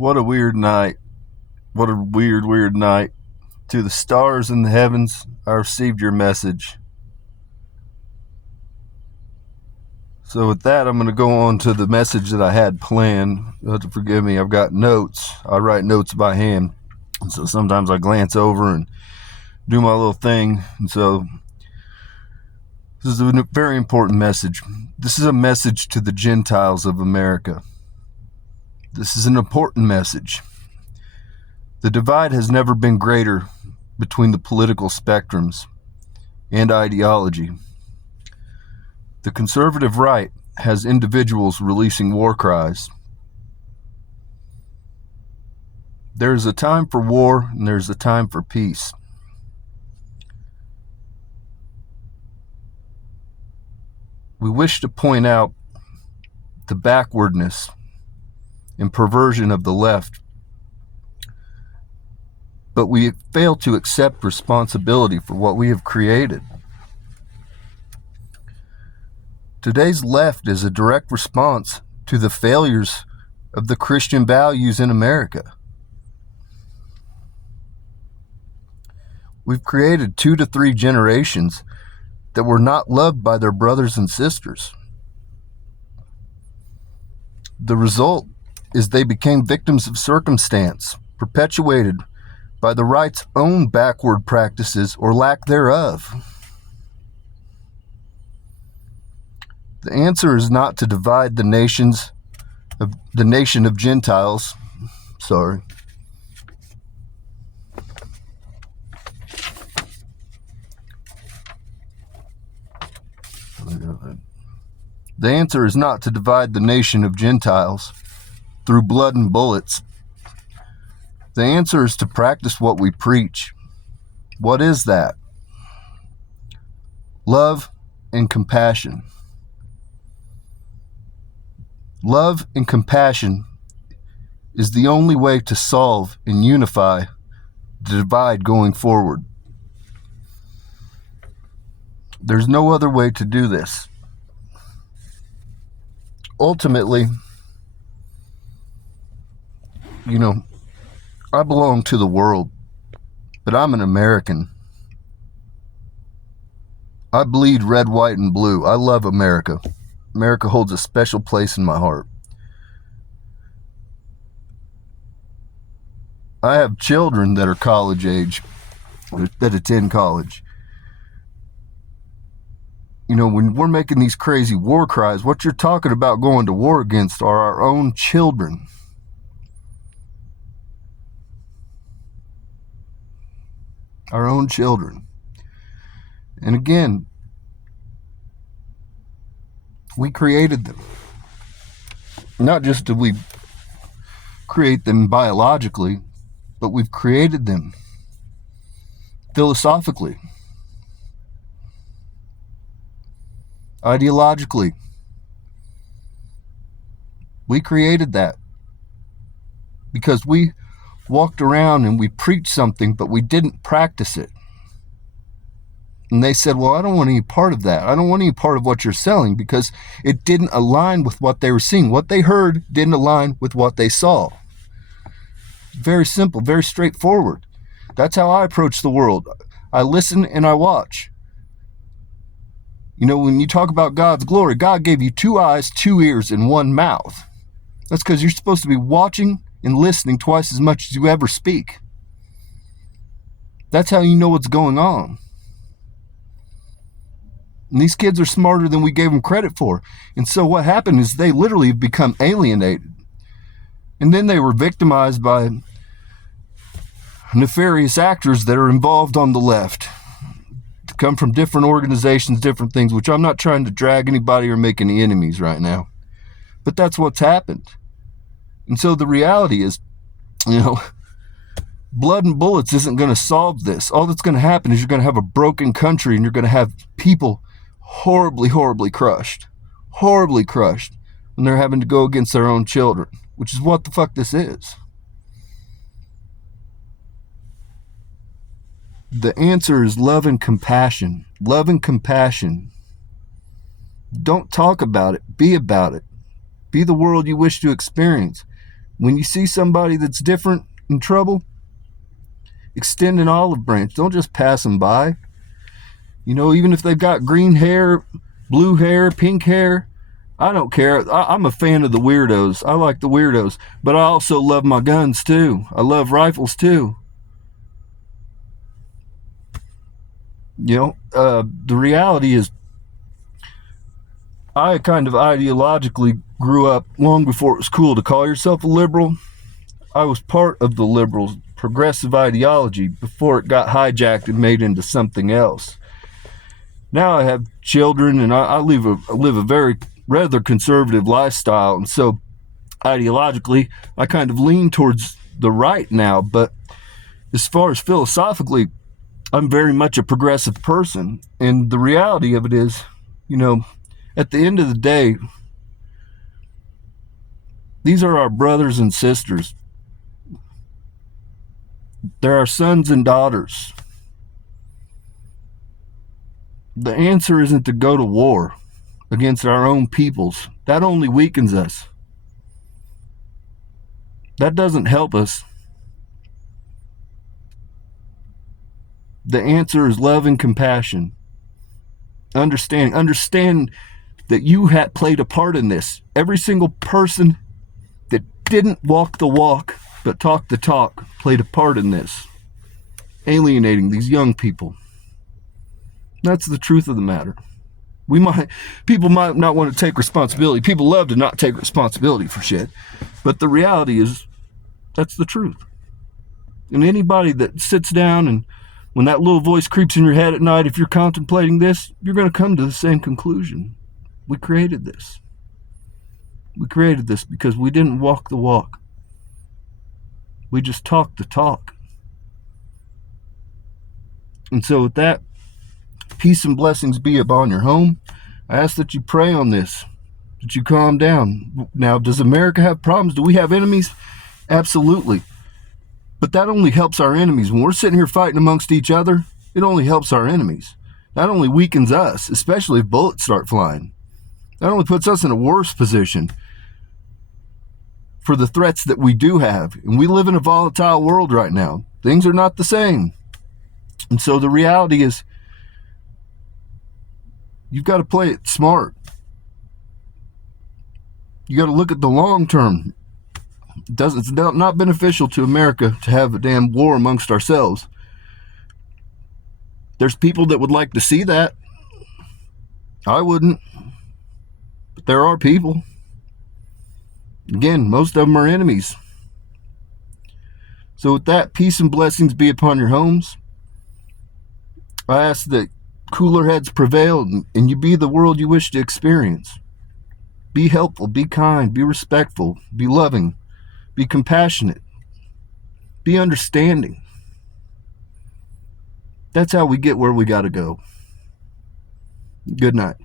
What a weird night. What a weird, weird night. To the stars in the heavens, I received your message. So with that, I'm going to go on to the message that I had planned. You'll have to forgive me. I've got notes. I write notes by hand. And so sometimes I glance over and do my little thing. And so this is a very important message. This is a message to the Gentiles of America. This is an important message. The divide has never been greater between the political spectrums and ideology. The conservative right has individuals releasing war cries. There's a time for war and there's a time for peace. We wish to point out the backwardness and perversion of the left, but we fail to accept responsibility for what we have created. Today's left is a direct response to the failures of the Christian values in America. We've created 2 to 3 generations that were not loved by their brothers and sisters. The result is they became victims of circumstance, perpetuated by the right's own backward practices or lack thereof. The answer is not to divide the nation of Gentiles. The answer is not to divide the nation of Gentiles through blood and bullets. The answer is to practice what we preach. What is that? Love and compassion. Love and compassion is the only way to solve and unify the divide going forward. There's no other way to do this. Ultimately, I belong to the world, but I'm an American. I bleed red, white, and blue. I love America. America holds a special place in my heart. I have children that are college age, that attend college. When we're making these crazy war cries, what you're talking about going to war against are our own children. Our own children. And again, we created them. Not just did we create them biologically, but we've created them philosophically, ideologically. We created that because we walked around and we preached something, but we didn't practice it. And they said, well, I don't want any part of that. I don't want any part of what you're selling because it didn't align with what they were seeing. What they heard didn't align with what they saw. Very simple, very straightforward. That's how I approach the world. I listen and I watch. When you talk about God's glory, God gave you 2 eyes, 2 ears, and 1 mouth. That's because you're supposed to be watching and listening twice as much as you ever speak. That's how you know what's going on. And these kids are smarter than we gave them credit for. And so what happened is they literally have become alienated. And then they were victimized by nefarious actors that are involved on the left. To come from different organizations, different things, which I'm not trying to drag anybody or make any enemies right now. But that's what's happened. And so the reality is, blood and bullets isn't going to solve this. All that's going to happen is you're going to have a broken country and you're going to have people horribly, horribly crushed when they're having to go against their own children, which is what the fuck this is. The answer is love and compassion. Love and compassion. Don't talk about it. Be about it. Be the world you wish to experience. When you see somebody that's different in trouble, extend an olive branch. Don't just pass them by. You know, even if they've got green hair, blue hair, pink hair, I don't care. I'm a fan of the weirdos. I like the weirdos. But I also love my guns too. I love rifles too. You know, the reality is I kind of ideologically grew up long before it was cool to call yourself a liberal. I was part of the liberals' progressive ideology before it got hijacked and made into something else. Now I have children and I live a very rather conservative lifestyle, and so ideologically I kind of lean towards the right now, but as far as philosophically, I'm very much a progressive person. And the reality of it is, you know, at the end of the day, these are our brothers and sisters. They're our sons and daughters. The answer isn't to go to war against our own peoples. That only weakens us. That doesn't help us. The answer is love and compassion. Understand that you had played a part in this. Every single person that didn't walk the walk but talked the talk played a part in this, alienating these young people. That's the truth of the matter. People might not want to take responsibility. People love to not take responsibility for shit. But the reality is, that's the truth. And anybody that sits down and when that little voice creeps in your head at night, if you're contemplating this, you're going to come to the same conclusion. We created this. We created this because we didn't walk the walk. We just talked the talk. And so with that, peace and blessings be upon your home. I ask that you pray on this, that you calm down. Now, does America have problems? Do we have enemies? Absolutely. But that only helps our enemies. When we're sitting here fighting amongst each other, it only helps our enemies. That only weakens us, especially if bullets start flying. That only puts us in a worse position for the threats that we do have. And we live in a volatile world right now. Things are not the same. And so the reality is, you've got to play it smart. You got to look at the long term. It's not beneficial to America to have a damn war amongst ourselves. There's people that would like to see that. I wouldn't. But there are people. Again, most of them are enemies. So with that, peace and blessings be upon your homes. I ask that cooler heads prevail and you be the world you wish to experience. Be helpful, be kind, be respectful, be loving, be compassionate, be understanding. That's how we get where we got to go. Good night.